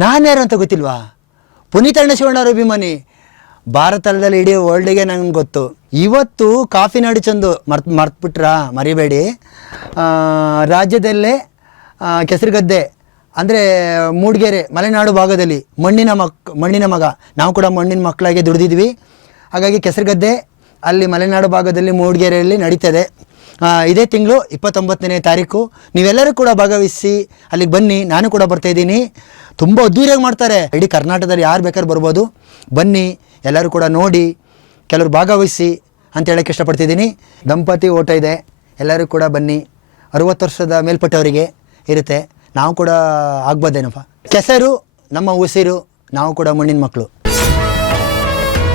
ನಾನು ಯಾರು ಅಂತ ಗೊತ್ತಿಲ್ವಾ? ಪುನೀತ್ ಶಿವಣ್ಣವ್ರ ಅಭಿಮಾನಿ. ಭಾರತದಲ್ಲಿ ಇಡೀ ವರ್ಲ್ಡಿಗೆ ನಂಗೆ ಗೊತ್ತು. ಇವತ್ತು ಕಾಫಿನಾಡು ಚಂದು ಮರ್ತ್ಬಿಟ್ರಾ? ಮರಿಬೇಡಿ. ರಾಜ್ಯದಲ್ಲೇ ಕೆಸರುಗದ್ದೆ ಅಂದರೆ ಮೂಡಿಗೆರೆ ಮಲೆನಾಡು ಭಾಗದಲ್ಲಿ ಮಣ್ಣಿನ ಮಗ. ನಾವು ಕೂಡ ಮಣ್ಣಿನ ಮಕ್ಕಳಾಗಿ ದುಡಿದಿದ್ವಿ. ಹಾಗಾಗಿ ಕೆಸರುಗದ್ದೆ ಅಲ್ಲಿ ಮಲೆನಾಡು ಭಾಗದಲ್ಲಿ ಮೂಡಿಗೆರೆಯಲ್ಲಿ ನಡೀತದೆ. ಇದೇ ತಿಂಗಳು 29ನೇ ತಾರೀಕು. ನೀವೆಲ್ಲರೂ ಕೂಡ ಭಾಗವಹಿಸಿ ಅಲ್ಲಿಗೆ ಬನ್ನಿ. ನಾನು ಕೂಡ ಬರ್ತಾಯಿದ್ದೀನಿ. ತುಂಬ ಅದ್ದೂರಿಯಾಗಿ ಮಾಡ್ತಾರೆ. ಇಡೀ ಕರ್ನಾಟಕದಲ್ಲಿ ಯಾರು ಬೇಕಾದ್ರೂ ಬರ್ಬೋದು. ಬನ್ನಿ, ಎಲ್ಲರೂ ಕೂಡ ನೋಡಿ, ಕೆಲವರು ಭಾಗವಹಿಸಿ ಅಂತ ಹೇಳೋಕ್ಕೆ ಇಷ್ಟಪಡ್ತಿದ್ದೀನಿ. ದಂಪತಿ ಓಟ ಇದೆ, ಎಲ್ಲರೂ ಕೂಡ ಬನ್ನಿ. 60 ವರ್ಷದ ಮೇಲ್ಪಟ್ಟವರಿಗೆ ಇರುತ್ತೆ. ನಾವು ಕೂಡ ಆಗ್ಬೋದೇನಪ್ಪ. ಕೆಸರು ನಮ್ಮ ಉಸಿರು, ನಾವು ಕೂಡ ಮಣ್ಣಿನ ಮಕ್ಕಳು.